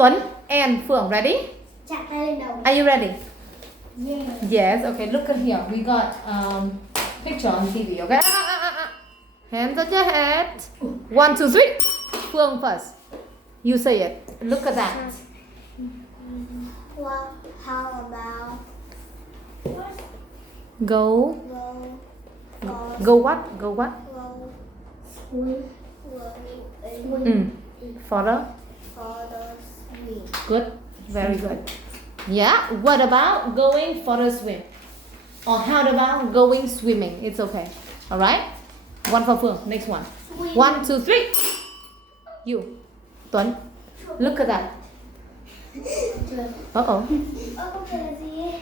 Tuấn and Phương, ready? Chạm tay lên đầu. Are you ready? Yeah. Yes, okay, look at here. We got picture on TV, okay? Hands on your head. 1, 2, 3. Phương first. You say it. Look at that. Well, how about Go. go Go what? Go what? swim Further. for the swim. Good. Very good. Yeah. What about going for a swim? Or how about going swimming? It's okay. Alright? One for Phương. Next one. 1, 2, 3. You. Tuấn. Look at that. Uh-oh. Không phải là gì ấy.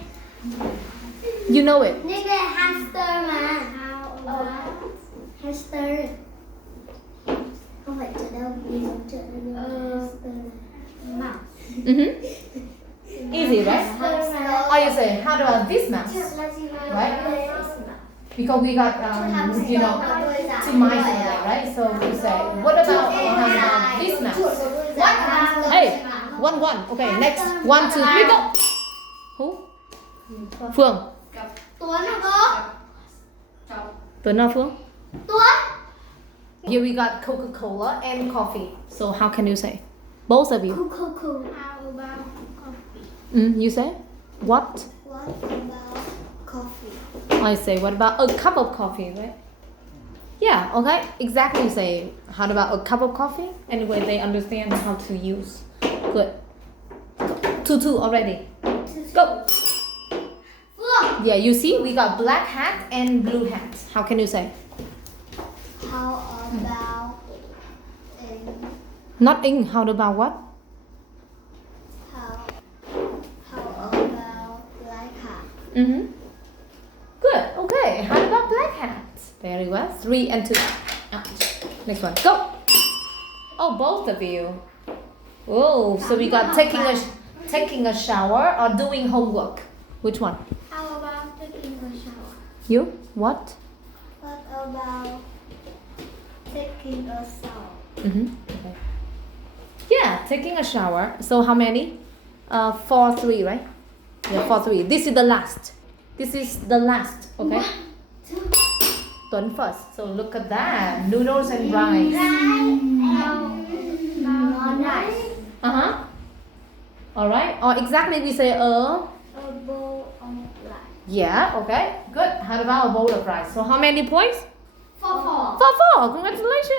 You know it. Nhưng cái hamster mà. Hamster. Không phải chợ đâu, đi giống chợ đâu. Hamster. Mouse. Easy, right? Or you say, how about this mouse? Right? Because we got, you know, 2 mice in there, right? So we say, what about, how about this mouse? Hey, 1, 1. Okay, next. 1, 2, 3, go. Who? Phương. Tuấn hả cô? Tuấn or Phương? Tuấn. Here we got Coca-Cola and coffee. So how can you say? Both of you. Cool. How about coffee? You say? What? What about coffee? I say, what about a cup of coffee, right? Yeah, okay. Exactly, you say, how about a cup of coffee? Anyway, they understand how to use. Good. 2, 2 already. Go. Phương. Yeah, you see, we got black hat and blue hat. How can you say? How about Not in, how about what? how about black hat? Good, okay. How about black hat? Very well. 3 and 2. Next one, go. Oh, both of you. Oh, so we got taking a shower or doing homework. Which one? How about taking a shower? You? What? What about taking a shower? Okay. Yeah, taking a shower. So how many? 4, 3, right? Yeah, 4, 3. This is the last. This is the last. Okay. Tuấn first. So look at that. Noodles and rice. Nice. Alright. Or exactly we say A bowl of rice. Yeah, okay. Good. How about a bowl of rice? So how many points? 4. 4. Congratulations.